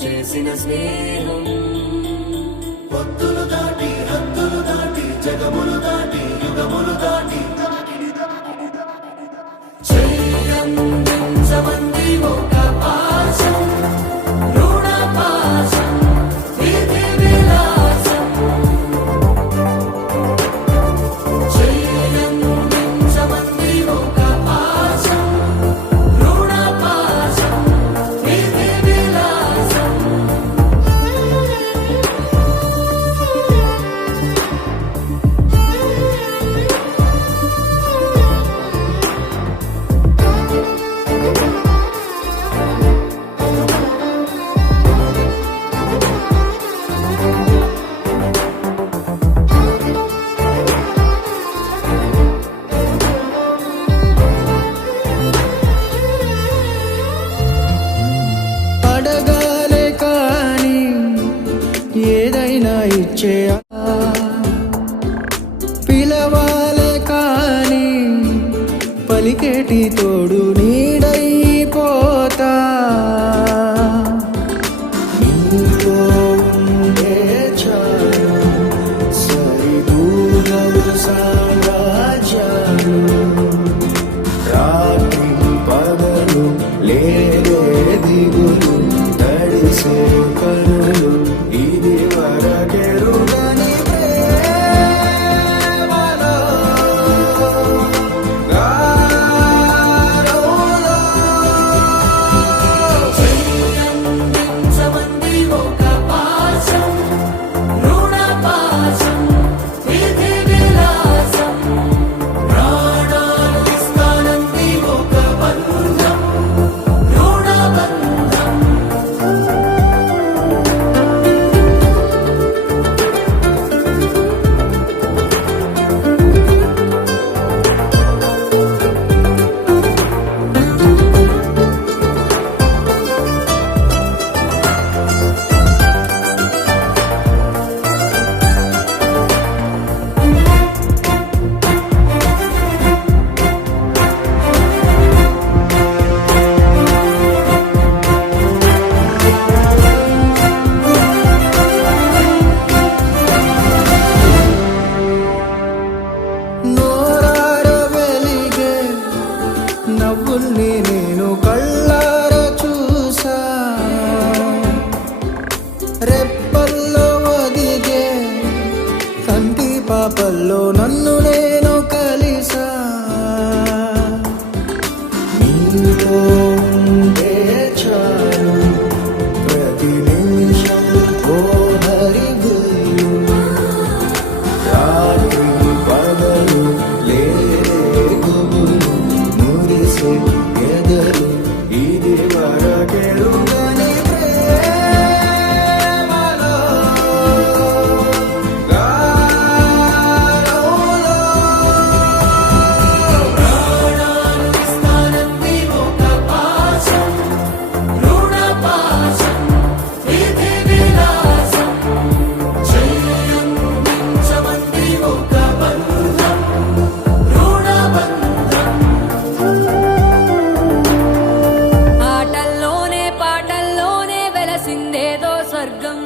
చేసిన స్నేహం పొత్తులు దాటి హద్దులు దాటి జగములు దాటి యుగములు దాటి చెయ్యందించమంది ఒక పాశం రుణ పాశం విధి విలాసం చెయ్యందించమంది ఒక పాశం రుణ పాశం విధి విలాసం అడగాలే కాని ఏదైనా ఇచ్చే పిలవాలే కాని పలికేటి తోడు నీడైపోతా నీతో ఉండే చాలు సరిదూగలు సామ్రాజ్యాలు రాత్రి పగలు లేదే దిగులు తడిసే కనులు ఇది వరకెరుగని ప్రేమలో గారోలో చెయ్యందించమంది ఒక పాశం రుణ పాశం విధి విలాసం ప్రాణాలు ఇస్తానంది ఒక బంధం రుణ బంధం నోరార వెలిగే నవ్వుల్ని నేను కళ్ళార చూసా రెప్పల్లో ఒదిగే కంటి పాపల్లో నన్ను నేను కలిసా నీతో ఉండే చాలు ప్రతి నిమిషం ఓ హరిగులు రాత్రి పగలు లేదే గుబులు మురిసే ఎదలు ఇది వరకెరుగని ప్రేమలో గారోలో ప్రాణాలు ఇస్తానంది ఒక పాశం రుణ పాశం విధి విలాసం చెయ్యందించమంది ఒక బంధం రుణ బంధం ఆటల్లోనే పాటల్లోనే వెలసిందేదో స్వర్గం